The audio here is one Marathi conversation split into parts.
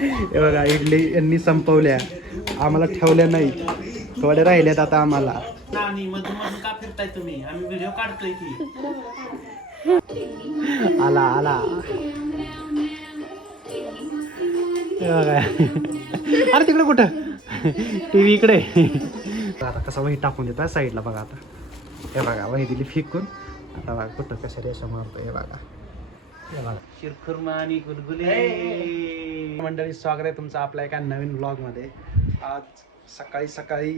हे बघा इडली यांनी संपवल्या. आम्हाला ठेवल्या नाही. थोड्या राहिल्यात आता आम्हाला. नानी मधून मधून का फिरताय तुम्ही? आम्ही व्हिडिओ काढतोय की. आला आला. बघा. अरे तिकडे कुठं? टी व्ही इकडे. आता कसा वही टाकून देतोय साईडला बघा आता. हे बघा वही दिली फिकून. आता बघा कुठं कशा रेषा मारतोय हे बघा. हे बघा. शिरखुर्मा आणि गुलगुले. मंडळी स्वागत आहे तुमचं आपल्या एका नवीन ब्लॉगमध्ये आज सकाळी सकाळी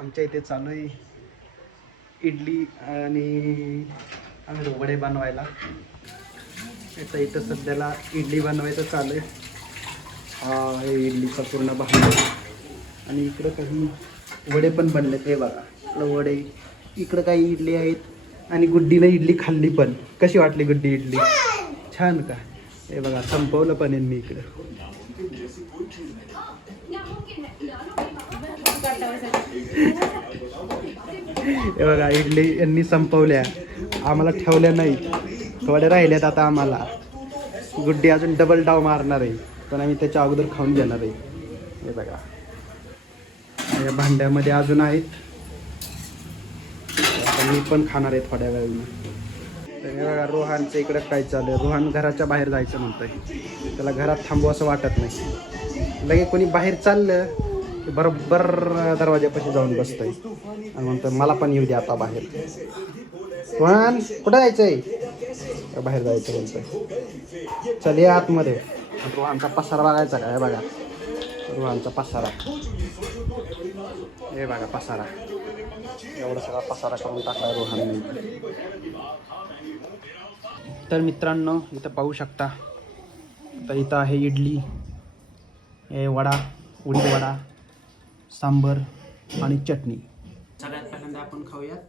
आमच्या इथे चालू आहे इडली आणि आम्ही वडे बनवायला. इथं इथं सध्याला इडली बनवायचं चालू आहे. हा हे इडलीचा पूर्ण भाग आणि इकडं काही वडे पण बनलेत. हे बघा इकडं वडे. इकडं काही इडली आहेत आणि गुड्डीनं इडली खाल्ली पण. कशी वाटली गुड्डी इडली? छान का? हे बघा संपवलं पण यांनी इकडं. हे बघा इडली यांनी संपवल्या. आम्हाला ठेवल्या नाही. थोड्या राहिल्यात आता आम्हाला. गुड्डी अजून डबल डाव मारणार आहे. पण आम्ही त्याच्या अगोदर खाऊन घेणार आहे. हे बघा. या भांड्यामध्ये अजून आहेत. मी पण खाणार आहे थोड्या वेळाने. तर हे बघा रोहानचं इकडं काय चालू आहे? रोहान घराच्या बाहेर जायचं म्हणतोय. त्याला घरात थांबू असं वाटत नाही. लगे कोणी बाहेर चाललं की बरोबर दरवाज्यापाशी जाऊन बसतंय. आणि म्हणतो मला पण येऊ द्या आता बाहेर. रोहान कुठं जायचंय? आहे बाहेर जायचं म्हणतोय. चल या आतमध्ये. रोहानचा पसारा बघायचा का? हे बघा. रोहानचा पसारा. हे बघा पसारा. एवढा सगळा पसारा करून टाकला रोहानने. तर मित्रांनो इथं पाहू शकता. तर इथं आहे इडली हे वडा उडी वडा सांबर आणि चटणी. सगळ्यात पहिल्यांदा आपण खाऊयात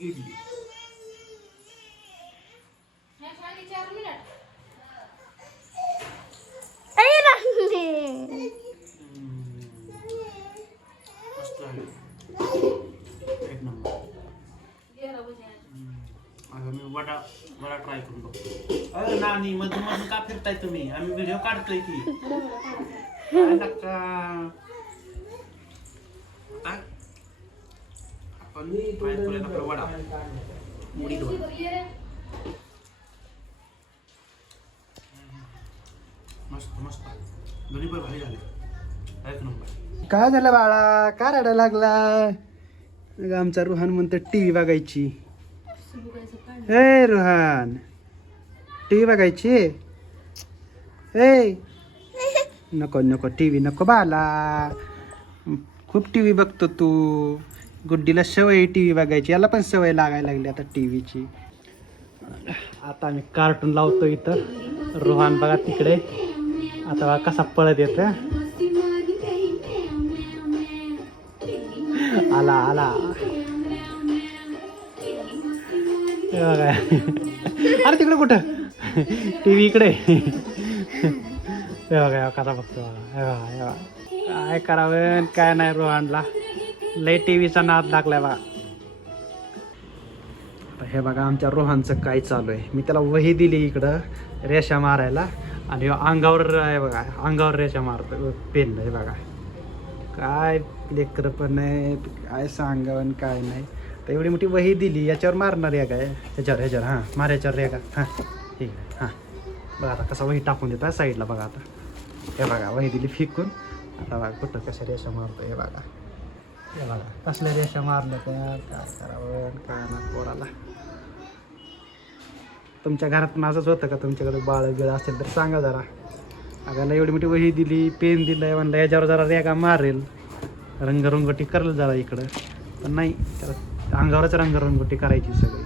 इडली. एक नंबर. हम्म. आता मी वडा वडा ट्राय करून बघतो. अरे नानी मधून मधून का फिरताय तुम्ही? आम्ही व्हिडिओ काढतोय की. काय नका. आता आपण ट्राय करूया आपला वडा. उडीद वडा मस्त मस्त. दोन्ही पण भारी झाले. काय झालं बाळा? का रडा लागला आमचा रुहान म्हणतो टी व्ही बघायची. ए रुहान. टी व्ही बघायची? ए. नको नको टी व्ही नको बाला खूप टी व्ही बघतो तू. गुड्डीला सवय टी व्ही बघायची. याला पण सवय लागायला लागली आता टी व्हीची आता आम्ही कार्टून लावतो इथं. रोहान बघा तिकडे. आता बघा कसा पळत येतं आला आला. बघा. अरे तिकडे कुठं? टी व्ही इकडे बघा कसा बघतो बघा. काय करावं काय नाही रोहनला लय टी व्हीचा नाद लागलाय बघा. आता हे बघा आमच्या रोहनचं काय चालू आहे. मी त्याला वही दिली इकडं रेषा मारायला. आणि अंगावर आहे बघा अंगावर रेषा मारतो पेन आहे बघा. काय लेकर पण आहे काय सांगावं काय नाही. तर एवढी मोठी वही दिली याच्यावर मारणार आहे काय? ह्याच्यावर ह्याच्यावर हां मार याच्यावर या का? हां ठीक आहे हां. बघा आता कसा वही टाकून देतो साईडला बघा आता. हे बघा वही दिली फिकून. आता बघा कुठं कशा रेषा मारतो हे बघा. हे बघा कसल्या रेषा मारल्या त्या काय करावं काय ना पोराला. तुमच्या घरात माझंच होतं का? तुमच्याकडे बाळ बिळ असेल तर सांगा जरा. अगाला एवढी मोठी वही दिली पेन दिलं म्हणलं याच्यावर जरा रेगा मारेल. रंगरंगोटी करेल जरा इकडं. पण नाही त्याला अंगावरच रंगरंगोटी करायची सगळी.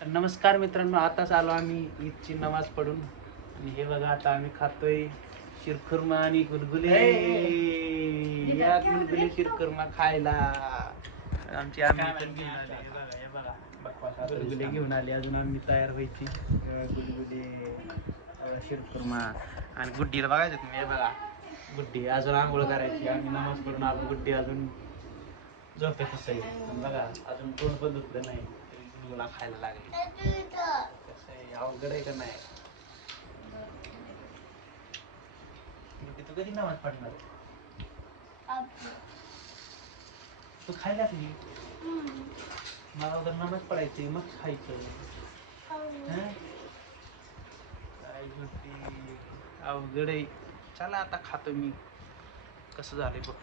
तर नमस्कार मित्रांनो आताच आलो आम्ही ईदची नमाज पडून आणि हे बघा आता आम्ही खातोय शिरखुर्मा आणि गुलगुले. या गुलगुले शिरखुर्मा खायला. आमची आम्ही गुलगुले घेऊन आले अजून आम्ही तयार व्हायची. गुलगुले. बघा, शिरखुर्मा आणि गुड्डीला बघायचं तुम्ही हे बघा. गुड्डी अजून आंघोळ करायची आम्ही नमाज पडून आलो गुड्डी अजून झोपेत आहे पण बघा अजून तोंड पण दुखलं नाही तरी गुलगुला खायला लागली. कसं आहे अवघड आहे का नाही? तू कधी नमाज पडणार तू खायला की मला अगोदर नमाज पडायची मग खायचं हं? काय गोष्टी अवघड. आहे चला आता खातो मी. कसं झालं बघ.